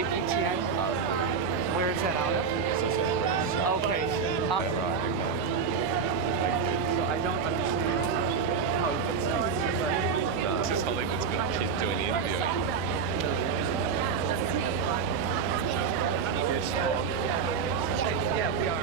APTN? Where is that out of? Okay. I don't understand. This is Hollywood's got a kid doing the interviewing. Yeah, we are.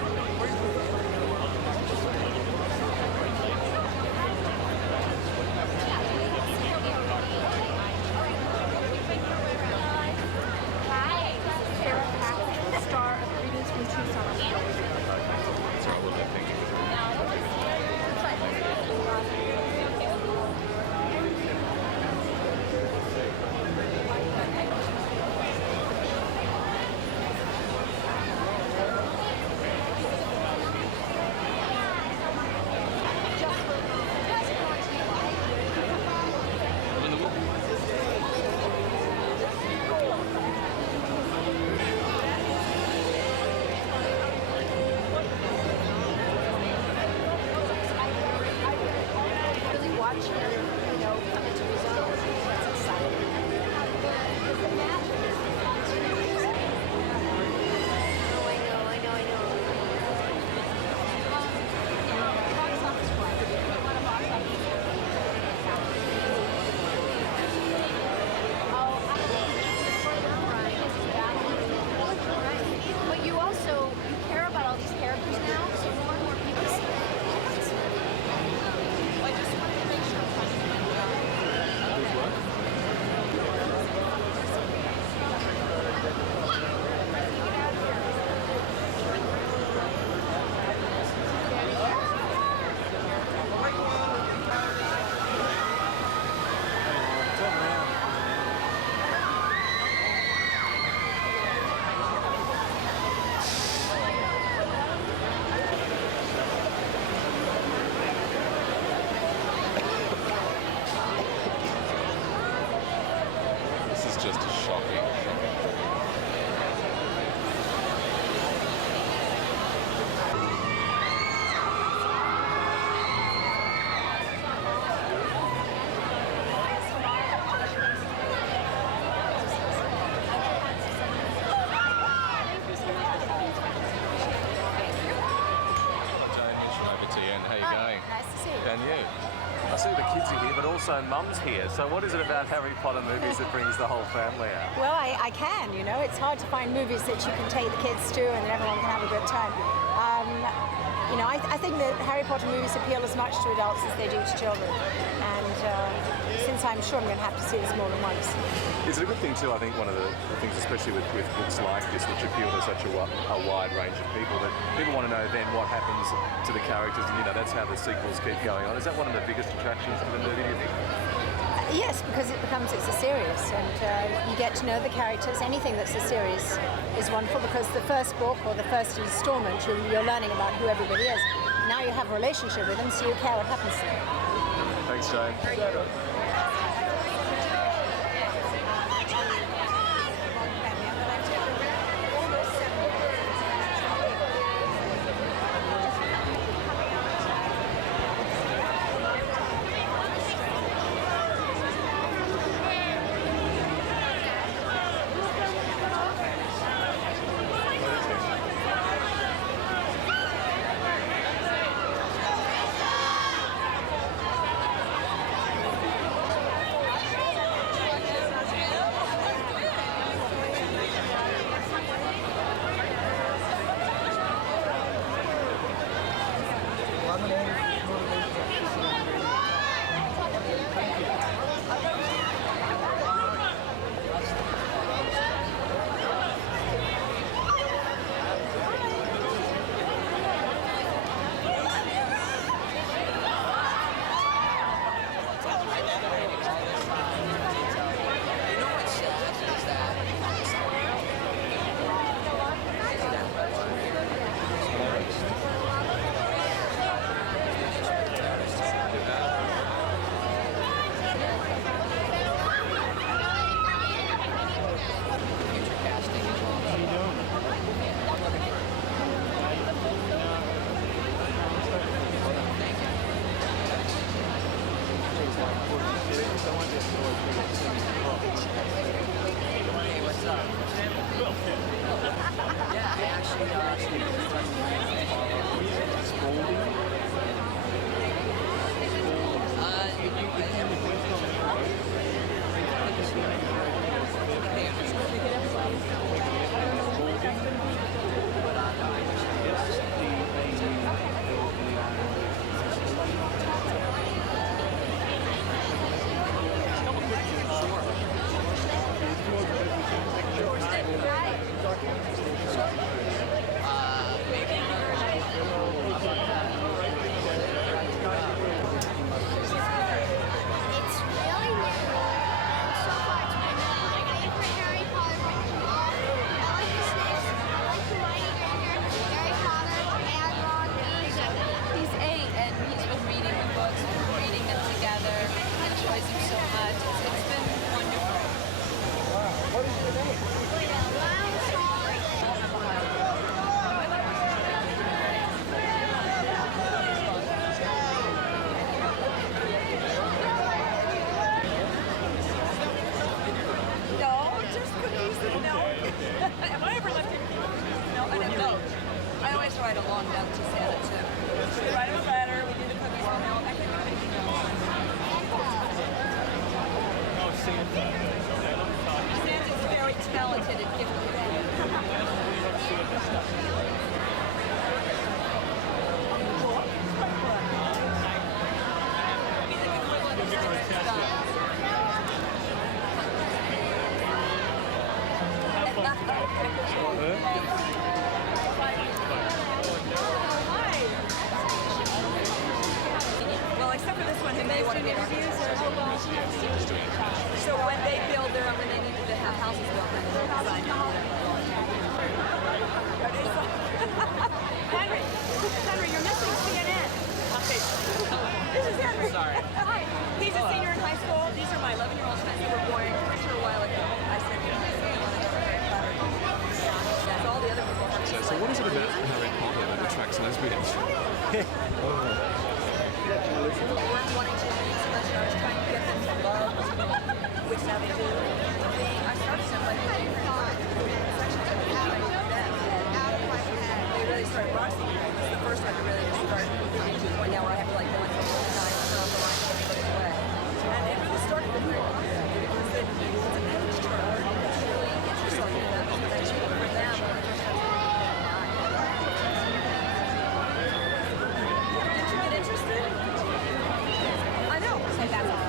Star of Greetings from Tucson. That's right, what they're thinking. Just a shocking. And you. I see the kids are here, but also Mum's here. So what is it about Harry Potter movies that brings the whole family out? Well, I can, you know. It's hard to find movies that you can take the kids to and everyone can have a good time. You know, I think that Harry Potter movies appeal as much to adults as they do to children. And since I'm sure I'm going to have to see this more than once. Is it a good thing too, I think one of the things, especially with books like this, which appeal to such a wide range of people, that people want to know then what happens to the characters, and you know, that's how the sequels keep going on. Is that one of the biggest attractions to the movie, do you think? Yes, because it's a series, and you get to know the characters. Anything that's a series is wonderful, because the first book or the first installment, you're learning about who everybody is. Now you have a relationship with them, so you care what happens to them. Thanks, Jane. Hey, what's up? Well, except for this one, who may want to get reviews. So when they build their own, when they need to have houses built, they design Henry, you're missing CNN. This is Henry. Sorry. Hi. He's a senior in high school. These are my 11-year-olds that were born pretty sure a while ago. I said, you know, that's all the other people have. So what is it about Harry Potter that attracts lesbians? Wanting to read so much, I was trying to get them to love, which now they do. I started them like they really started boxing. It's the first time I really just started to the point now where I have to like go into the time and turn off the lights and put it away. And it really started with very because it's a page turner. It's really interesting to them because I shoot for them. Did you get interested? I know. So that's all.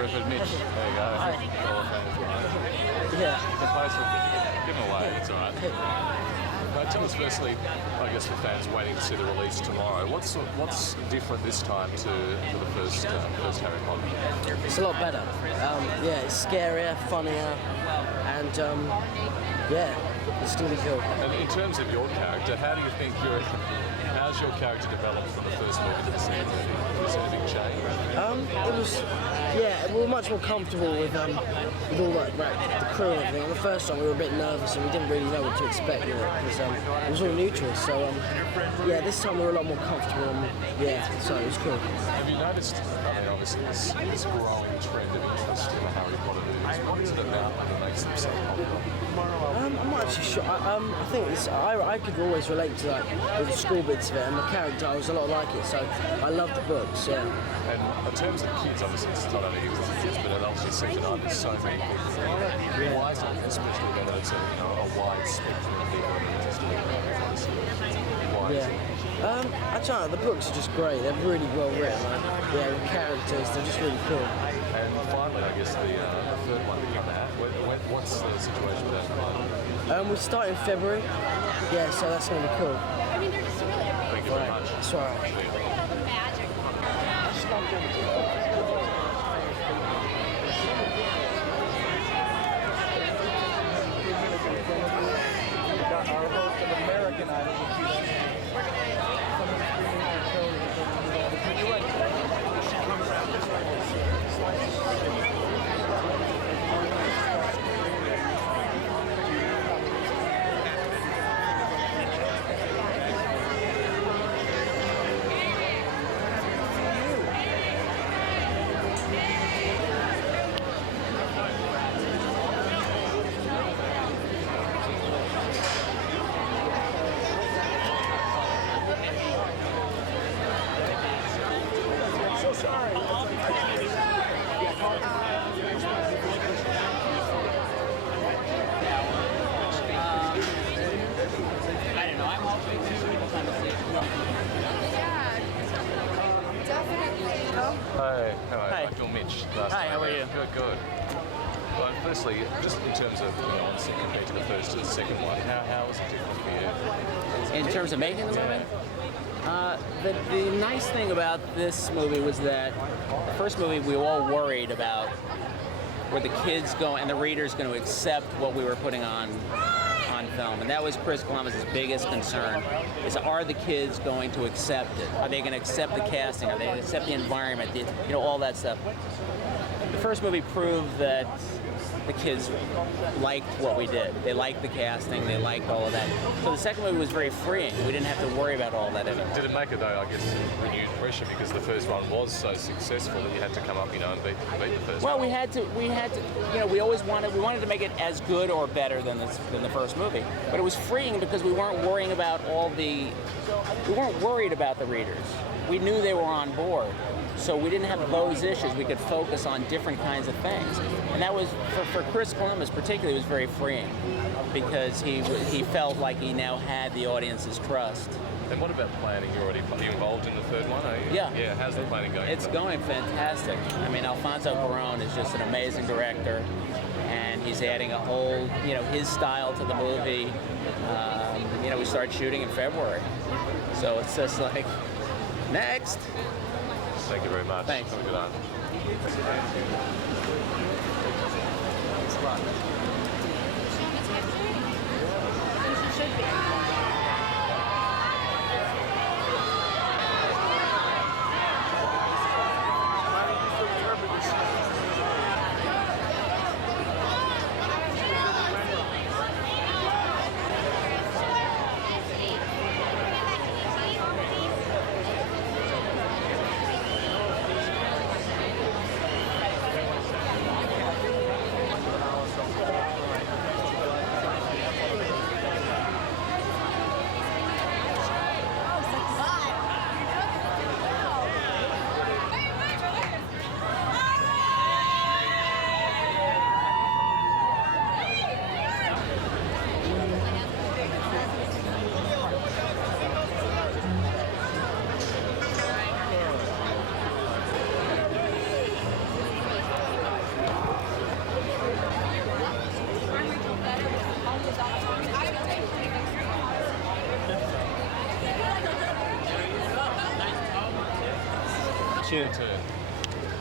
Rupert, Mitch, there you go. All Yeah. the place will give them away, it's alright. Tell us firstly, I guess for fans waiting to see the release tomorrow, what's different this time to the first Harry Potter? It's a lot better. Yeah, it's scarier, funnier, and yeah, it's going to be cool. And in terms of your character, how do you think how's your character developed from the first book to the second movie? Was there a big change? It was, yeah, we were much more comfortable with all like the crew and everything. On the first time we were a bit nervous and we didn't really know what to expect with it because it was all new to us. So yeah, this time we were a lot more comfortable and yeah, so it was cool. Have you noticed, I mean obviously this growing trend of interest in the Harry Potter movies, what is it about that makes them so popular? I'm not actually sure. I think I could always relate to like all the school bits of it and the character. I was a lot like it, so I love the books. Yeah. And in terms of kids, obviously it's not only for kids, but it obviously seems to know there's so many people. Why is it especially better to a wide spectrum of people interested in Harry Potter? Why is it? I don't know, the books are just great. They're really well written. Yeah, the characters, they're just really cool. And finally, I guess the third one to come out. What's the situation with that? We start in February. Yeah, so that's going to be cool. I mean, they're just really Thank you very much. That's all right. magic. Good. Well, firstly, just in terms of compared to the first to the second one, how was it different for you? In terms of making the movie? The nice thing about this movie was that the first movie we were all worried about were the kids going and the readers going to accept what we were putting on film, and that was Chris Columbus's biggest concern: is are the kids going to accept it? Are they going to accept the casting? Are they going to accept the environment? All that stuff. The first movie proved that the kids liked what we did. They liked the casting. They liked all of that. So the second movie was very freeing. We didn't have to worry about all that anymore. Did it make it, though, I guess, renewed pressure because the first one was so successful that you had to come up, and beat the first one? Well, we had to. We always wanted to make it as good or better than the first movie. But it was freeing because we weren't worrying about we weren't worried about the readers. We knew they were on board. So we didn't have those issues. We could focus on different kinds of things. And that was, for Chris Columbus particularly, was very freeing because he felt like he now had the audience's trust. And what about planning? Are you involved in the third one, are you? Yeah. Yeah, how's the planning going? It's going fantastic. I mean, Alfonso Cuarón is just an amazing director, and he's adding a whole, his style to the movie. We started shooting in February. So it's just like, next. Thank you very much. Thanks. Have a good night.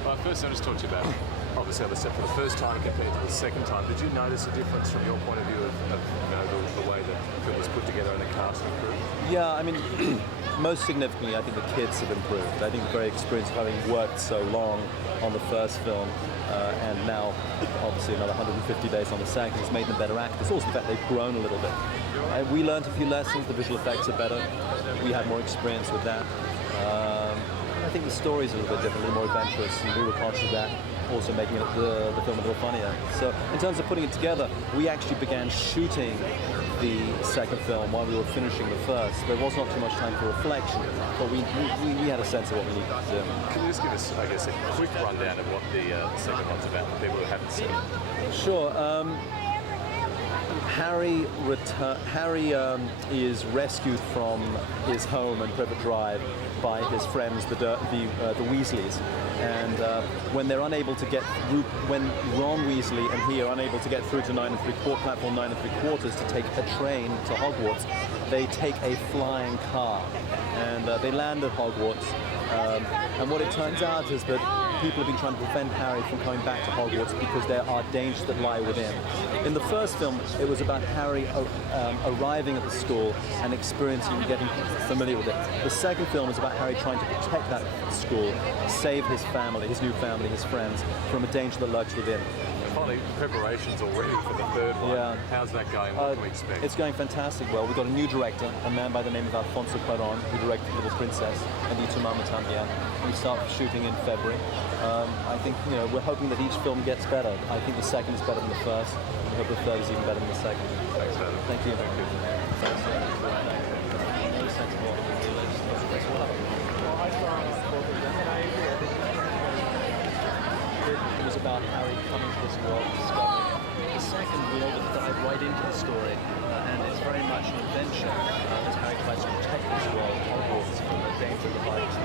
Well, first I'll just talk to you about obviously how the set for the first time compared to the second time. Did you notice a difference from your point of view of the way that the film was put together and the cast and crew? Yeah, I mean, most significantly, I think the kids have improved. I think the very experience of having worked so long on the first film and now obviously another 150 days on the second has made them better actors. Also the fact they've grown a little bit. And we learned a few lessons. The visual effects are better. We had more experience with that. I think the story's a little bit different, a little more adventurous, and we were conscious of that, also making the film a little funnier. So in terms of putting it together, we actually began shooting the second film while we were finishing the first. There was not too much time for reflection, but we had a sense of what we needed to do. Can you just give us, I guess, a quick rundown of what the second one's about for people who haven't seen it? Sure. Harry is rescued from his home in Privet Drive by his friends, the Weasleys, and when they're unable to get through, when Ron Weasley and he are unable to get through to platform 9 3/4 to take a train to Hogwarts, they take a flying car, and they land at Hogwarts. And what it turns out is that people have been trying to prevent Harry from coming back to Hogwarts because there are dangers that lie within. In the first film, it was about Harry arriving at the school and experiencing and getting familiar with it. The second film is about Harry trying to protect that school, save his family, his new family, his friends, from a danger that lurks within. Finally, preparations already for the third one. Yeah. How's that going? What can we expect? It's going fantastic well. We've got a new director, a man by the name of Alfonso Cuarón, who directed Little Princess and Y Tu Mamá También. We start shooting in February. I think, we're hoping that each film gets better. I think the second is better than the first. We hope the third is even better than the second. Thanks, Adam. Thank you. It was about Harry coming to this world, discovering. The second, we're able to dive right into the story, and it's very much an adventure as Harry tries to protect this world, Hogwarts, from the danger that lies.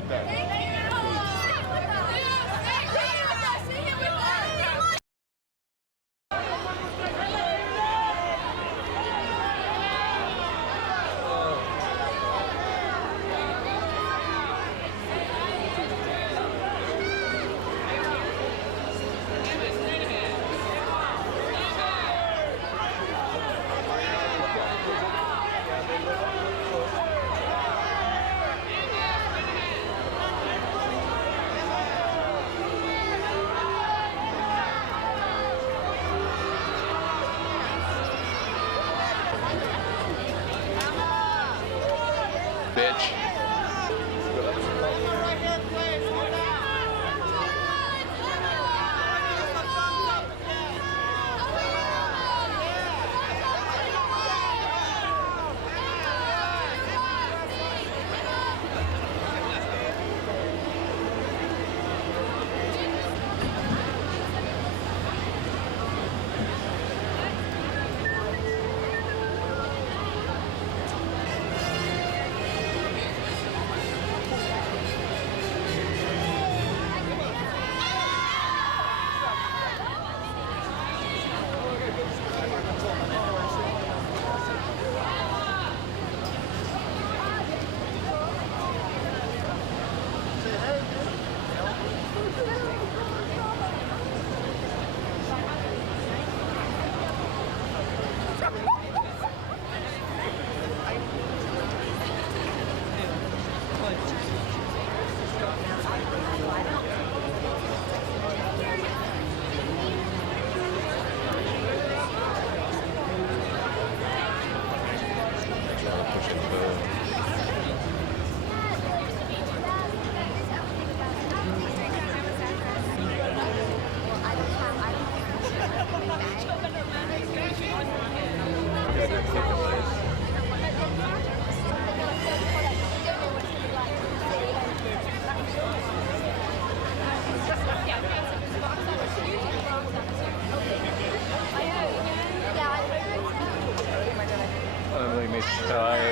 wrote that. Bitch.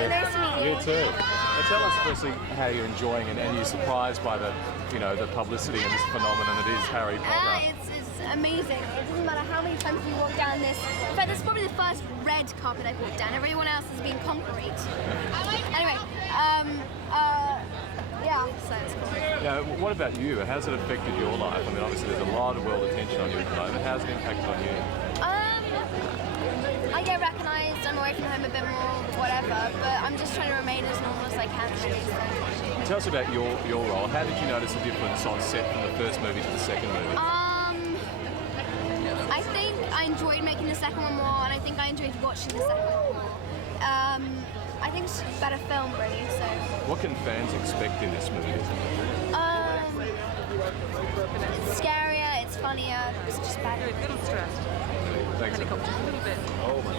Nice to meet you. You too. Now tell us firstly how you're enjoying it, and you're surprised by the, the publicity and this phenomenon that is Harry Potter. It's amazing. It doesn't matter how many times we walk down this. In fact, this is probably the first red carpet I've walked down. Everyone else has been concrete. Anyway, yeah, so it's cool. Now, what about you? How's it affected your life? I mean, obviously there's a lot of world attention on you at the moment. How's it impacted on you? I get recognised, I'm away from home a bit more, whatever, but I'm just trying to remain as normal as I can, really. So. Tell us about your role. How did you notice the difference on set from the first movie to the second movie? I think I enjoyed making the second one more, and I think I enjoyed watching the second one more. I think it's a better film, really, so... What can fans expect in this movie? It's scarier, it's funnier, it's just better. A little stressed. Thanks. A little bit. Oh my